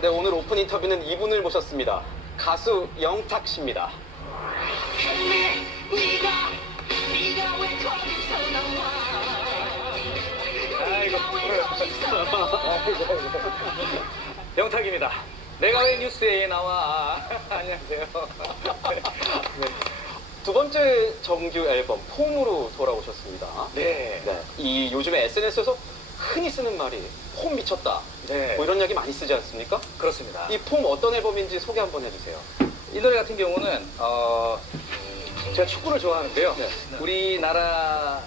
네, 오늘 오픈 인터뷰는 이분을 모셨습니다. 가수 영탁 씨입니다. 영탁입니다. 내가 왜 뉴스에 나와? 안녕하세요. 두 번째 정규 앨범 폼으로 돌아오셨습니다. 네. 네, 이 요즘에 SNS에서 흔히 쓰는 말이 폼 미쳤다. 네. 뭐 이런 이야기 많이 쓰지 않습니까? 그렇습니다. 이 폼 어떤 앨범인지 소개 한번 해주세요. 이 노래 같은 경우는 어, 제가 축구를 좋아하는데요. 네. 우리나라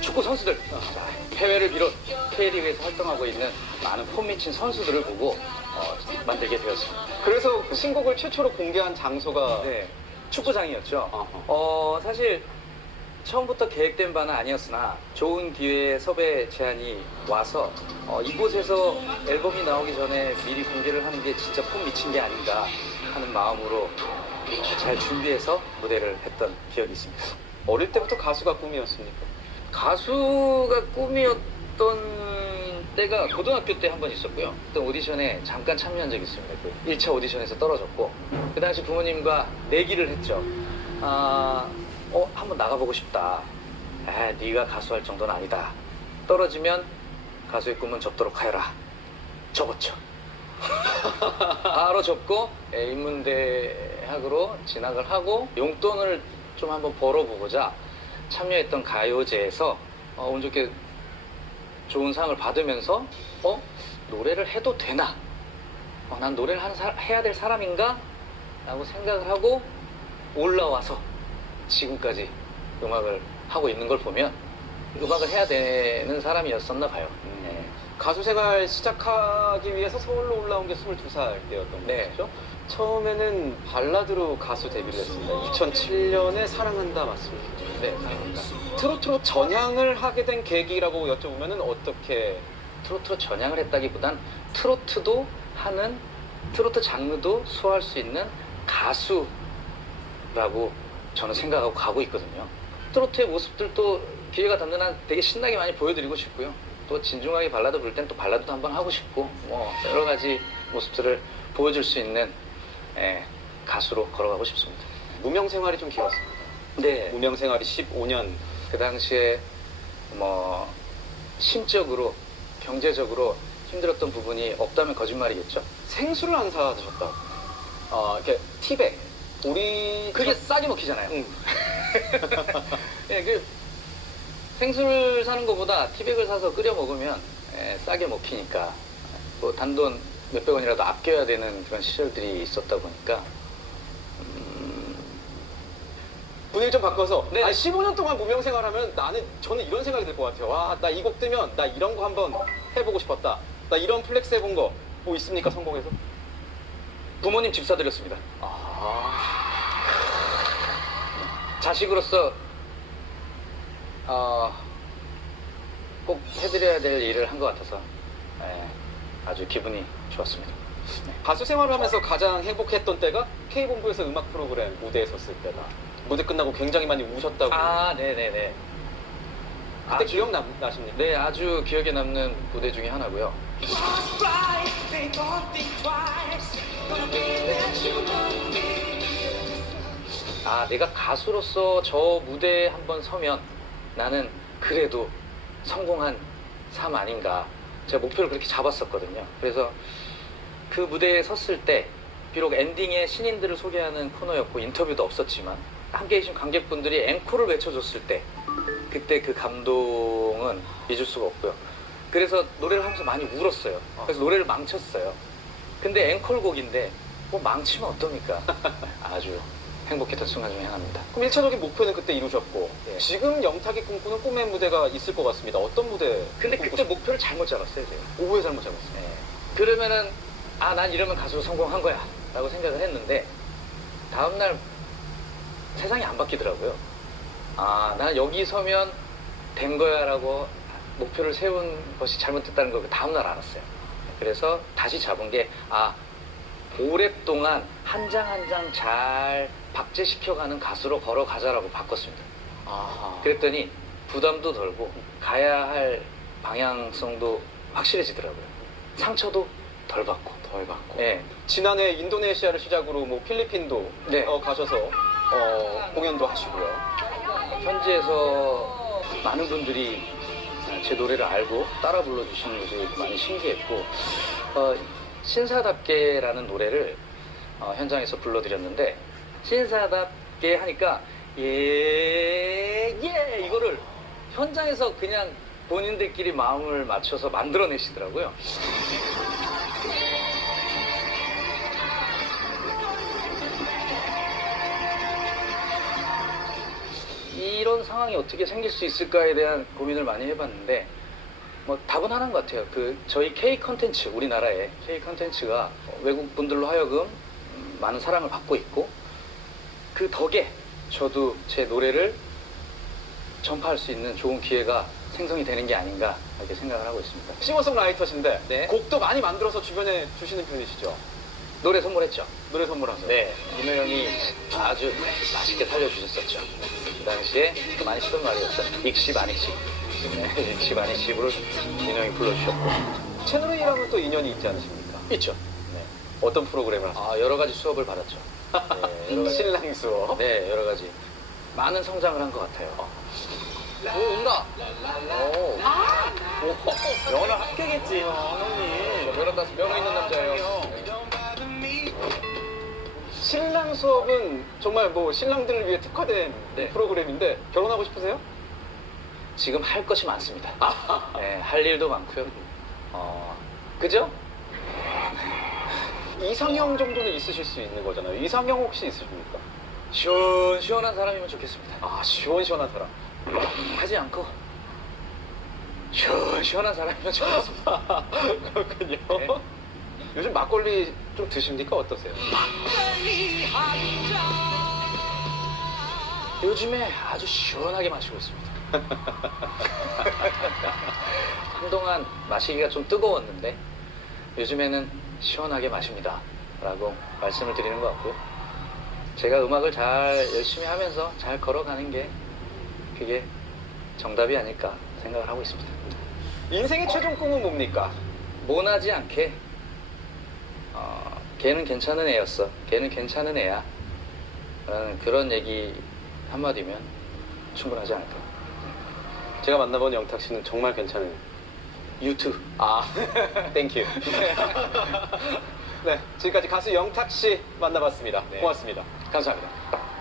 축구 선수들 자, 해외를 비롯 K리그에서 활동하고 있는 많은 폼 미친 선수들을 보고 어, 만들게 되었습니다. 그래서 신곡을 최초로 공개한 장소가 네, 축구장이었죠. 어허. 어, 사실 처음부터 계획된 바는 아니었으나 좋은 기회에 섭외 제안이 와서 어, 이곳에서 앨범이 나오기 전에 미리 공개를 하는 게 진짜 폼 미친 게 아닌가 하는 마음으로 어, 잘 준비해서 무대를 했던 기억이 있습니다. 어릴 때부터 가수가 꿈이었습니까? 가수가 꿈이었던 때가 고등학교 때 한 번 있었고요. 어떤 오디션에 잠깐 참여한 적이 있습니다. 그 1차 오디션에서 떨어졌고 그 당시 부모님과 내기를 했죠. 아, 어, 한번 나가보고 싶다. 아, 네가 가수할 정도는 아니다. 떨어지면 가수의 꿈은 접도록 하여라. 접었죠. 바로 접고 예, 인문대학으로 진학을 하고 용돈을 좀 한번 벌어보고자 참여했던 가요제에서 어, 운 좋게 좋은 상을 받으면서 어 노래를 해도 되나? 어, 난 노래를 하는 사- 해야 될 사람인가? 라고 생각을 하고 올라와서 지금까지 음악을 하고 있는 걸 보면 음악을 해야 되는 사람이었었나 봐요. 네. 가수 생활 시작하기 위해서 서울로 올라온 게 22살 때였던 네. 거죠. 처음에는 발라드로 가수 데뷔를 했습니다. 2007년에 사랑한다 맞습니다. 네, 사랑합니다. 트로트로 전향을 하게 된 계기라고 여쭤보면 어떻게 트로트로 전향을 했다기보단 트로트도 하는 트로트 장르도 소화할 수 있는 가수라고 저는 생각하고 가고 있거든요. 트로트의 모습들도 기회가 닿는 한 되게 신나게 많이 보여드리고 싶고요. 또 진중하게 발라드 부를 땐 또 발라드도 한번 하고 싶고 뭐 여러 가지 모습들을 보여줄 수 있는 예, 가수로 걸어가고 싶습니다. 무명 생활이 좀 길었습니다. 네. 무명 생활이 15년. 그 당시에 뭐 심적으로 경제적으로 힘들었던 부분이 없다면 거짓말이겠죠. 생수를 안 사드셨다. 어, 이렇게 티백. 우리 그게 저- 싸게 먹히잖아요. 응. 예, 그 생수를 사는 것보다 티백을 사서 끓여 먹으면 예, 싸게 먹히니까 뭐 단돈 몇백 원이라도 아껴야 되는 그런 시절들이 있었다 보니까 음, 분위기 좀 바꿔서 네. 아니, 15년 동안 무명 생활하면 나는 저는 이런 생각이 들 것 같아요. 와, 나 이 곡 뜨면 나 이런 거 한번 해보고 싶었다. 나 이런 플렉스 해본 거 뭐 있습니까 성공해서? 부모님 집 사드렸습니다. 아, 자식으로서 어, 꼭 해드려야 될 일을 한 것 같아서 예, 아주 기분이 좋았습니다. 가수 생활을 하면서 가장 행복했던 때가 K본부에서 음악 프로그램 무대에 섰을 때다. 무대 끝나고 굉장히 많이 우셨다고. 아, 네네네. 그때 아주- 기억 나, 나십니까? 네, 아주 기억에 남는 무대 중에 하나고요. 아, 내가 가수로서 저 무대에 한번 서면 나는 그래도 성공한 삶 아닌가. 제가 목표를 그렇게 잡았었거든요. 그래서 그 무대에 섰을 때 비록 엔딩에 신인들을 소개하는 코너였고 인터뷰도 없었지만 함께 계신 관객분들이 앵콜을 외쳐줬을 때 그때 그 감동은 잊을 수가 없고요. 그래서 노래를 하면서 많이 울었어요. 그래서 노래를 망쳤어요. 근데 앵콜곡인데 뭐 망치면 어떡합니까? 아주 행복했던 순간 중에 하나입니다. 그럼 1차적인 목표는 그때 이루셨고 예. 지금 영탁이 꿈꾸는 꿈의 무대가 있을 것 같습니다. 어떤 무대? 근데 그때 목표를 잘못 잡았어요, 제가. 싶- 오후에 잘못 잡았어요. 네. 그러면은 아, 난 이러면 가수로 성공한 거야. 라고 생각을 했는데 다음날 세상이 안 바뀌더라고요. 아, 난 여기 서면 된 거야 라고 목표를 세운 것이 잘못됐다는 걸그 다음날 알았어요. 그래서 다시 잡은 게 아, 오랫동안 한 장 한 장 잘 박제시켜가는 가수로 걸어가자라고 바꿨습니다. 아, 그랬더니 부담도 덜고 가야 할 방향성도 확실해지더라고요. 상처도 덜 받고. 덜 받고. 예. 지난해 인도네시아를 시작으로 뭐 필리핀도 네. 어, 가셔서 어, 공연도 하시고요. 현지에서 많은 분들이 제 노래를 알고 따라 불러주시는 것이 많이 신기했고 어, 신사답게라는 노래를 어, 현장에서 불러드렸는데 신사답게 하니까 예예 이거를 현장에서 그냥 본인들끼리 마음을 맞춰서 만들어내시더라고요. 이런 상황이 어떻게 생길 수 있을까에 대한 고민을 많이 해봤는데 뭐 답은 하나인 것 같아요. 그 저희 K 컨텐츠 우리나라의 K 컨텐츠가 외국 분들로 하여금 음, 많은 사랑을 받고 있고 그 덕에 저도 제 노래를 전파할 수 있는 좋은 기회가 생성이 되는 게 아닌가 이렇게 생각을 하고 있습니다. 싱어송라이터신데 네. 곡도 많이 만들어서 주변에 주시는 편이시죠? 노래 선물했죠. 노래 선물하세요. 네, 민호 형이 아주 맛있게 살려주셨었죠. 그 당시에 많이 쓰던 말이었죠. 익시 마니치. 네, 익시 마니치를 민호 형이 불러주셨고. 채널A랑은 또 인연이 있지 않으십니까? 있죠. 네. 어떤 프로그램을 하세요? 아, 여러 가지 수업을 받았죠. 네, 여러 가지. 신랑 수업. 네, 여러 가지. 많은 성장을 한 것 같아요. 오, 온다! 오. 면허 합격했지 형 형님 면허 따서 면허 있는 남자예요. 신랑 수업은 정말 뭐 신랑들을 위해 특화된 네. 프로그램인데 결혼하고 싶으세요? 지금 할 것이 많습니다. 네, 할 일도 많고요. 어, 그죠? 이상형 정도는 있으실 수 있는 거잖아요. 이상형 혹시 있으십니까? 시원, 시원한 사람이면 좋겠습니다. 아 시원시원한 사람. 하지 않고 시원, 시원한 사람이면 좋겠습니다. 그렇군요. 네. 요즘 막걸리 좀 드십니까? 어떠세요? 요즘에 아주 시원하게 마시고 있습니다. 한동안 마시기가 좀 뜨거웠는데 요즘에는 시원하게 마십니다. 라고 말씀을 드리는 것 같고요. 제가 음악을 잘 열심히 하면서 잘 걸어가는 게 그게 정답이 아닐까 생각을 하고 있습니다. 인생의 최종 꿈은 뭡니까? 모나지 않게 어, 걔는 괜찮은 애였어. 걔는 괜찮은 애야. 라는 그런 얘기 한마디면 충분하지 않을까. 제가 만나본 영탁 씨는 정말 괜찮은. 유튜브. 아, 땡큐. 네, 지금까지 가수 영탁 씨 만나봤습니다. 네. 고맙습니다. 감사합니다.